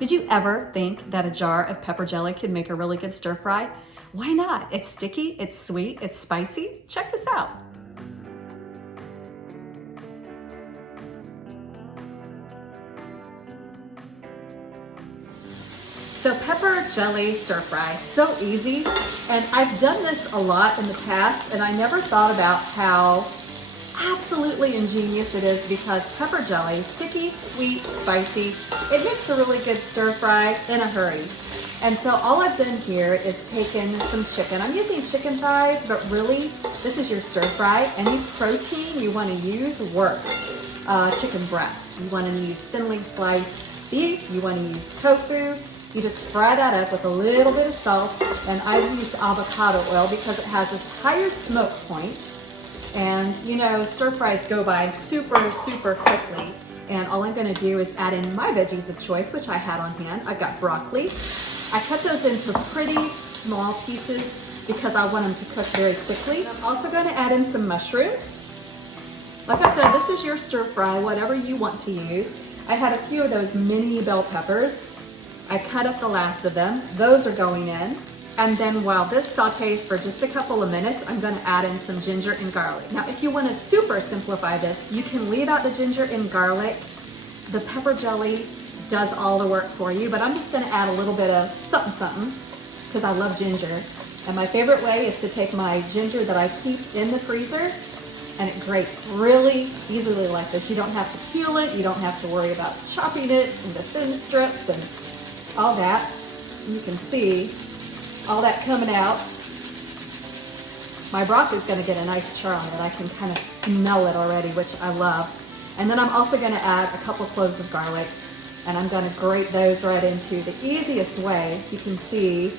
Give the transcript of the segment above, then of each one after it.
Did you ever think that a jar of pepper jelly could make a really good stir fry? Why not? It's sticky, it's sweet, it's spicy. Check this out. So pepper jelly stir fry, so easy. And I've done this a lot in the past and I never thought about how absolutely ingenious it is, because pepper jelly, sticky, sweet, spicy, it makes a really good stir fry in a hurry. And so all I've done here is taken some chicken. I'm using chicken thighs, but really this is your stir fry. Any protein you want to use works. Chicken breast, you want to use thinly sliced beef, you want to use tofu. You just fry that up with a little bit of salt, and I've used avocado oil because it has this higher smoke point. And you know, stir fries go by super quickly. And all I'm gonna do is add in my veggies of choice, which I had on hand. I've got broccoli. I cut those into pretty small pieces because I want them to cook very quickly. I'm also gonna add in some mushrooms. Like I said, this is your stir fry, whatever you want to use. I had a few of those mini bell peppers. I cut up the last of them. Those are going in. And then while this sautés for just a couple of minutes, I'm gonna add in some ginger and garlic. Now, if you wanna super simplify this, you can leave out the ginger and garlic. The pepper jelly does all the work for you, but I'm just gonna add a little bit of something, because I love ginger. And my favorite way is to take my ginger that I keep in the freezer, and it grates really easily like this. You don't have to peel it, you don't have to worry about chopping it into thin strips and all that. You can see all that coming out. My broth is gonna get a nice char on it. I can kind of smell it already, which I love. And then I'm also gonna add a couple cloves of garlic, and I'm gonna grate those right into the easiest way. You can see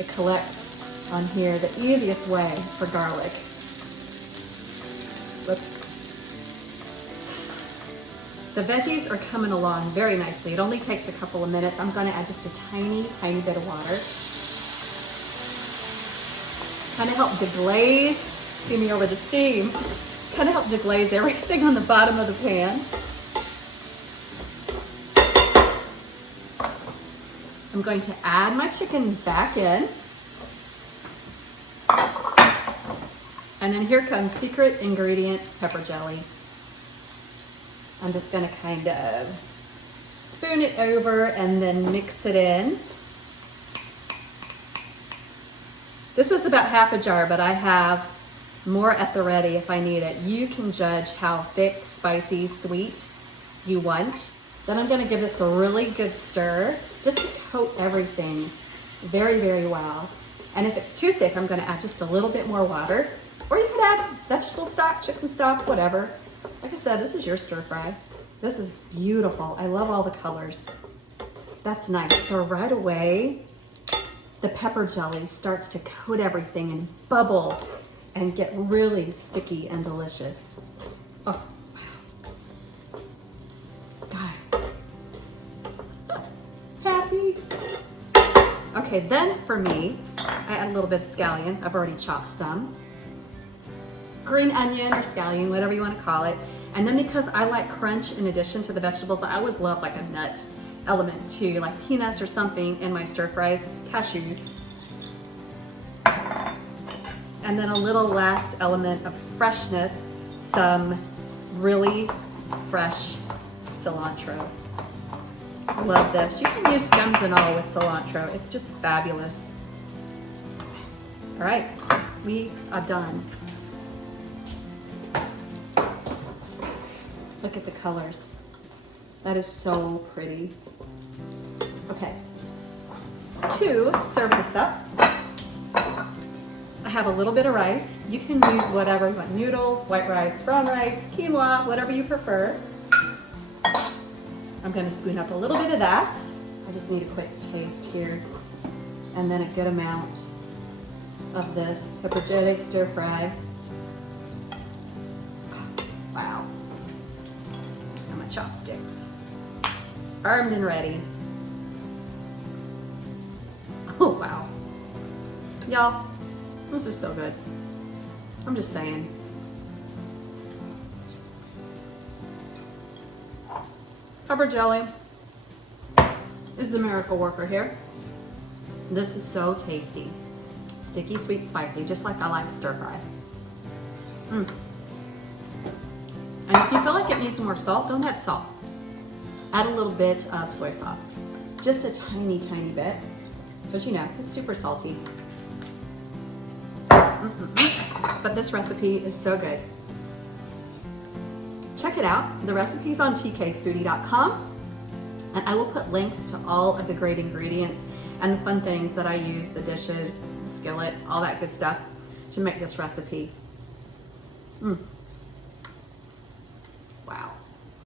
it collects on here, the easiest way for garlic. Whoops. The veggies are coming along very nicely. It only takes a couple of minutes. I'm gonna add just a tiny bit of water. Kind of help deglaze, see me over the steam, kind of help deglaze everything on the bottom of the pan. I'm going to add my chicken back in. And then here comes secret ingredient, pepper jelly. I'm just gonna kind of spoon it over and then mix it in. This was about half a jar, but I have more at the ready if I need it. You can judge how thick, spicy, sweet you want. Then I'm gonna give this a really good stir, just to coat everything very well. And if it's too thick, I'm gonna add just a little bit more water. Or you could add vegetable stock, chicken stock, whatever. Like I said, this is your stir fry. This is beautiful. I love all the colors. That's nice. So right away, the pepper jelly starts to coat everything and bubble and get really sticky and delicious. Oh, wow. Guys, happy. Okay, then for me, I add a little bit of scallion. I've already chopped some. Green onion or scallion, whatever you want to call it. And then because I like crunch in addition to the vegetables, I always love like a nut element too, like peanuts or something in my stir fries, cashews. And then a little last element of freshness, some really fresh cilantro. I love this. You can use stems and all with cilantro. It's just fabulous. All right, we are done. Look at the colors. That is so pretty. Okay, to serve this up, I have a little bit of rice. You can use whatever you want, noodles, white rice, brown rice, quinoa, whatever you prefer. I'm gonna spoon up a little bit of that. I just need a quick taste here. And then a good amount of this pepper jelly stir fry. Wow. And my chopsticks. Armed and ready. Oh, wow. Y'all, this is so good. I'm just saying. Pepper jelly. is the miracle worker here. This is so tasty. Sticky, sweet, spicy, just like I like stir fry. And if you feel like it needs more salt, don't add salt. Add a little bit of soy sauce. Just a tiny, tiny bit. Because you know, it's super salty. But this recipe is so good. Check it out. The recipe's on tkfoodie.com. And I will put links to all of the great ingredients and the fun things that I use, the dishes, the skillet, all that good stuff to make this recipe.